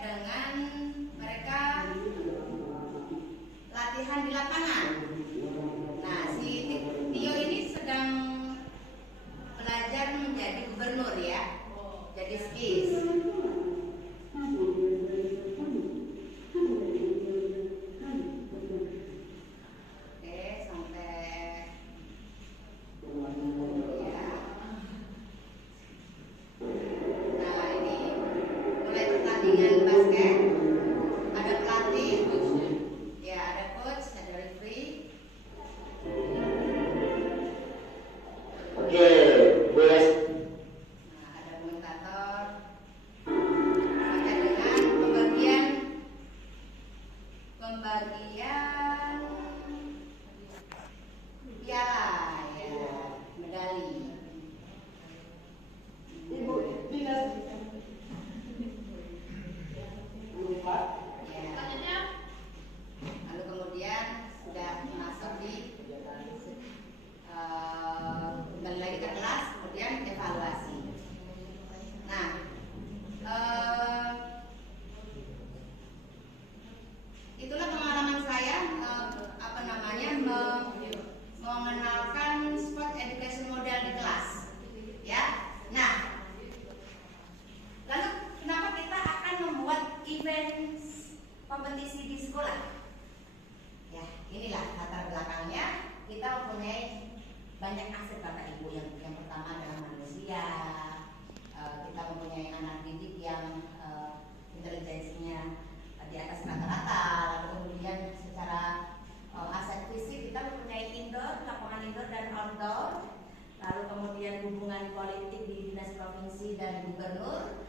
dengan mereka latihan di lapangan. Nah, si Tio ini sedang belajar menjadi gubernur ya, jadi skis. Mengenalkan sport education model di kelas, ya. Nah, lalu kenapa kita akan membuat event kompetisi di sekolah? Ya, inilah latar belakangnya. Kita mempunyai banyak aset Bapak Ibu. Yang pertama adalah manusia. Kita mempunyai anak didik yang intelijensinya di atas rata-rata. Lalu kemudian secara aset fisik kita mempunyai indoor, lapangan indoor dan outdoor. Lalu kemudian hubungan politik di dinas provinsi dan gubernur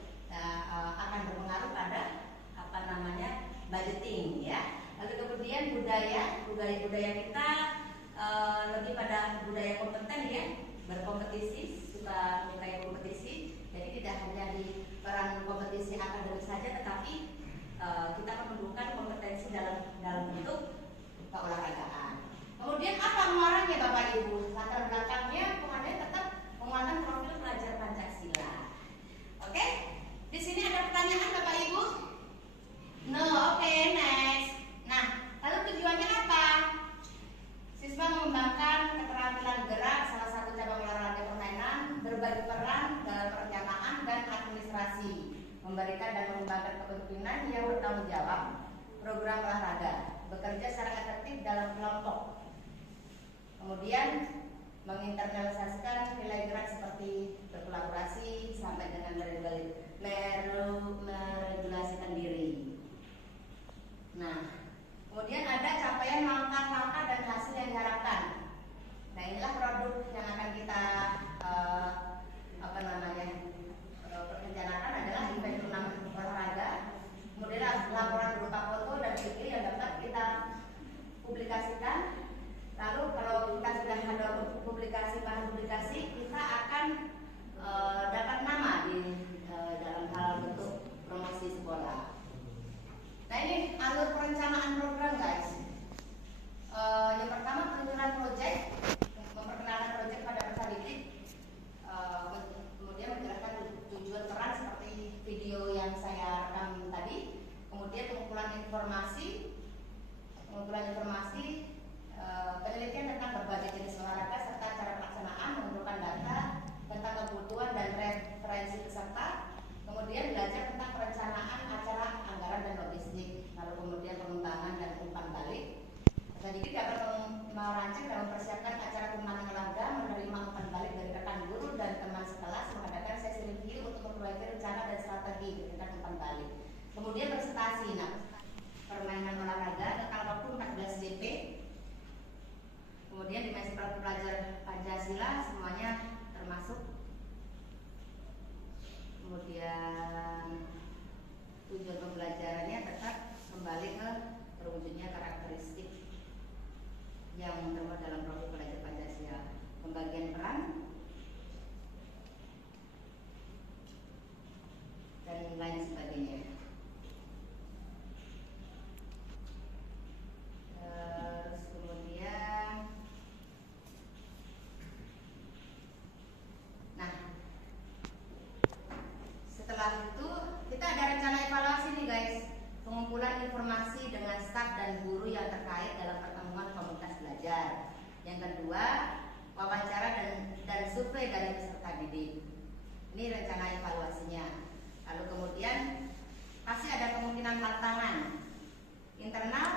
akan berpengaruh pada budgeting ya. Lalu kemudian budaya kita lebih pada budaya kompeten ya, berkompetisi, suka menyukai kompetisi. Jadi tidak hanya di peran kompetisi akademik saja, tetapi kita memerlukan kompetensi dalam bentuk keolahragaan. Kemudian apa muaranya Bapak Ibu? Latar belakangnya pengadaan tetap penguatan profil pelajar Pancasila. Oke? Di sini ada pertanyaan Bapak Ibu? No, oke, next. Nah, lalu tujuannya apa? Siswa mengembangkan keterampilan gerak, salah satu cabang olahraga permainan, berbagi peran dalam perencanaan dan administrasi, memberikan dan mengembangkan kepemimpinan yang bertanggung jawab, program olahraga, bekerja secara efektif dalam kelompok. Kemudian menginternalisasikan nilai gerak seperti berkolaborasi sampai dengan meregulasikan diri. Nah, kemudian ada capaian langkah-langkah dan hasil yang diharapkan. Nah, inilah produk yang akan kita perencanakan adalah event turnamen olahraga. Kemudian laporan berupa foto dan video yang dapat kita publikasikan. Lalu kalau kita sudah ada bahan publikasi, kita akan dapat nama di dalam hal bentuk promosi sekolah. Nah, ini alur perencanaan program guys. Yang pertama peluncuran proyek, memperkenalkan proyek pada peserta didik, kemudian menjelaskan tujuan peran seperti video yang saya rekam tadi. Kemudian pengumpulan informasi, penelitian tentang berbagai jenis olahraga serta cara pelaksanaan, mengumpulkan data tentang kebutuhan dan referensi peserta. Kemudian belajar tentang perencanaan acara, anggaran dan logistik. Lalu kemudian pengembangan dan umpan balik. Peserta didik dapat merancang dan mempersiapkan acara turnamen olahraga, menerima umpan balik dari rekan guru dan teman sekelas, mengadakan sesi review untuk memperbaiki rencana dan strategi berikan umpan balik. Kemudian prestasi, permainan olahraga kekal waktu 14 JP. Kemudian dimensi pelajar Pancasila semuanya termasuk. Kemudian tujuan pembelajarannya tetap kembali ke terwujudnya karakteristik yang termuat dalam profil pelajar Pancasila, pembagian peran dan lain sebagainya. Terus kemudian, setelah itu kita ada rencana evaluasi nih guys. Ini rencana evaluasinya. Lalu kemudian pasti ada kemungkinan tantangan internal.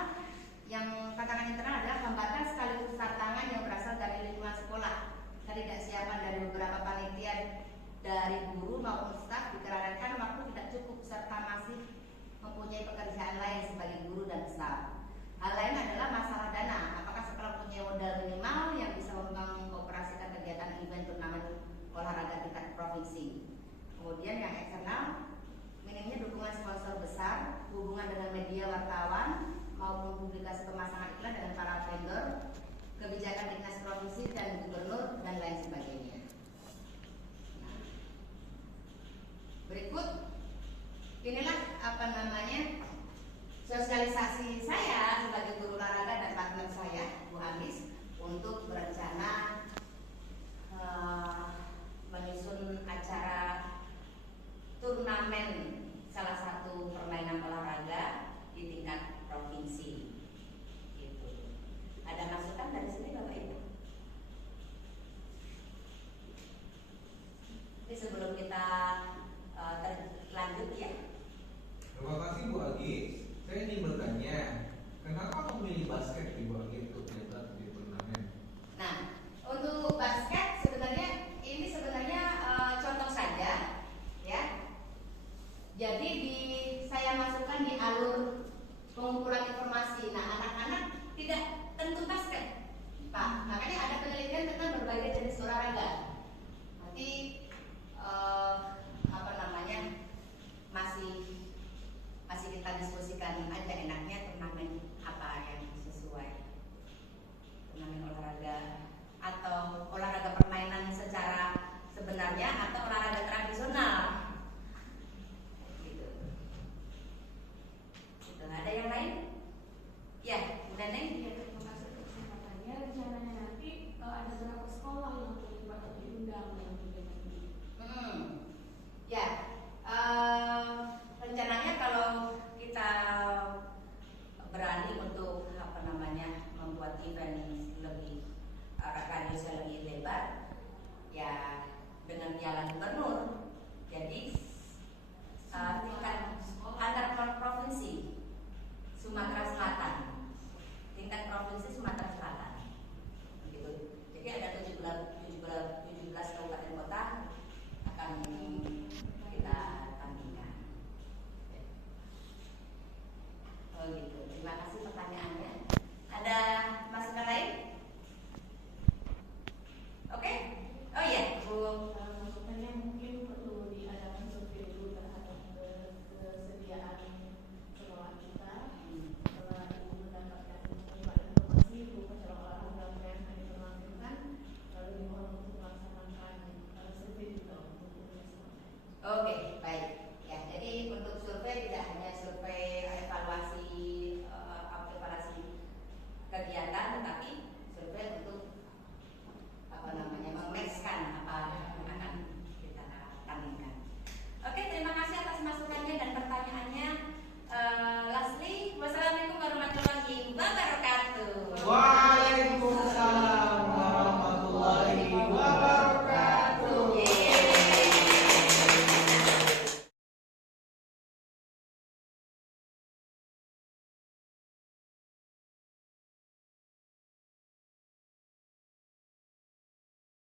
Yang tantangan internal adalah hambatan sekaligus tantangan yang berasal dari lingkungan sekolah. Ketidaksiapan dari beberapa panitia, dari guru maupun staf dikarenakan waktu tidak cukup serta masih mempunyai pekerjaan lain sebagai guru dan staf. Hal lain adalah masalah dana. Apakah sekolah punya modal minimal yang bisa mengoperasikan kegiatan event turnamen olahraga tingkat provinsi. Kemudian yang eksternal, minimnya dukungan sponsor besar, hubungan dengan media wartawan maupun publikasi pemasangan iklan dengan para vendor, kebijakan dinas provinsi dan gubernur dan lain sebagainya. Nah, berikut inilah sosialisasi saya sebagai guru olahraga dan partner saya, Bu Agis, untuk berencana menyusun acara turnamen salah satu permainan olahraga di tingkat provinsi. Gitu. Ada masukan dari sini Bapak Ibu? Jadi sebelum kita lanjut ya. Terima kasih Bu Agis. Saya ingin bertanya, kenapa memilih basket Ibu Agis untuk terlibat di turnamen? Nah, untuk basket ini sebenarnya contoh saja, ya. Jadi saya masukkan di alur pengumpulan informasi. Nah, anak-anak tidak tentu basket, Pak. Makanya ada penelitian tentang berbagai jenis olahraga.